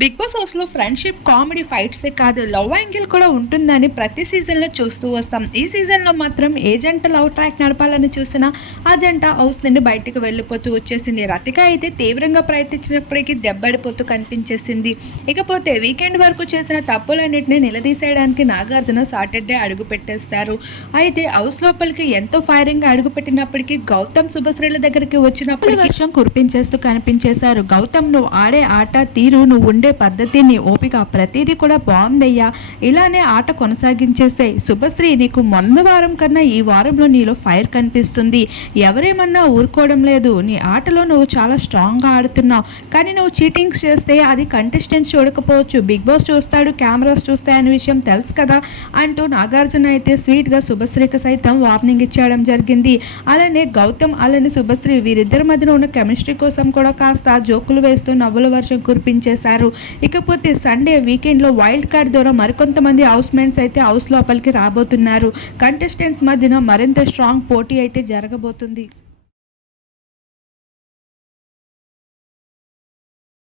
Big boss హౌస్లో friendship comedy ఫైట్సే కాదు. లవ్ యాంగిల్ కూడా ఉంటుందని ప్రతి సీజన్లో చూస్తూ వస్తాం. ఈ సీజన్లో మాత్రం ఏ జంట లవ్ ట్రాక్ నడపాలని చూసినా ఆ జంట హౌస్ నుండి బయటకు వెళ్ళిపోతూ వచ్చేసింది. రతిక అయితే తీవ్రంగా ప్రయత్నించినప్పటికీ దెబ్బడిపోతూ కనిపించేసింది. ఇకపోతే వీకెండ్ వరకు చేసిన తప్పులన్నింటినీ నిలదీసేయడానికి నాగార్జున సాటర్డే అడుగు పెట్టేస్తారు. అయితే హౌస్ లోపలికి ఎంతో ఫైరింగ్గా అడుగు పెట్టినప్పటికీ గౌతమ్ శుభశ్రీల దగ్గరికి వచ్చినప్పుడు వర్షం కురిపించేస్తూ కనిపించేశారు. గౌతమ్ నువ్వు ఆడే ఆట తీరు నువ్వు ఉండే పద్ధతి నీ ఓపిక ప్రతిదీ కూడా బాగుందయ్యా. ఇలానే ఆట కొనసాగించేసాయి. శుభశ్రీ నీకు మొన్న వారం కన్నా ఈ వారంలో నీలో ఫైర్ కనిపిస్తుంది. ఎవరేమన్నా ఊరుకోవడం లేదు. నీ ఆటలో నువ్వు చాలా స్ట్రాంగ్గా ఆడుతున్నావు. కానీ నువ్వు చీటింగ్స్ చేస్తే అది కంటెస్టెంట్స్ చూడకపోవచ్చు. బిగ్ బాస్ చూస్తాడు కెమెరాస్ చూస్తాయి అనే విషయం తెలుసు కదా అంటూ నాగార్జున అయితే స్వీట్గా శుభశ్రీకి సైతం వార్నింగ్ ఇచ్చేయడం జరిగింది. అలానే గౌతమ్ అలానే శుభశ్రీ వీరిద్దరి మధ్యన ఉన్న కెమిస్ట్రీ కోసం కూడా కాస్త జోకులు వేస్తూ నవ్వుల వర్షం కురిపించేశారు. ఇకపోతే సండే వీకెండ్లో వైల్డ్ కార్డ్ ద్వారా మరికొంతమంది హౌస్ మేట్స్ అయితే హౌస్ లోపలికి రాబోతున్నారు. కంటెస్టెంట్స్ మధ్యన మరింత స్ట్రాంగ్ పోటీ అయితే జరగబోతుంది.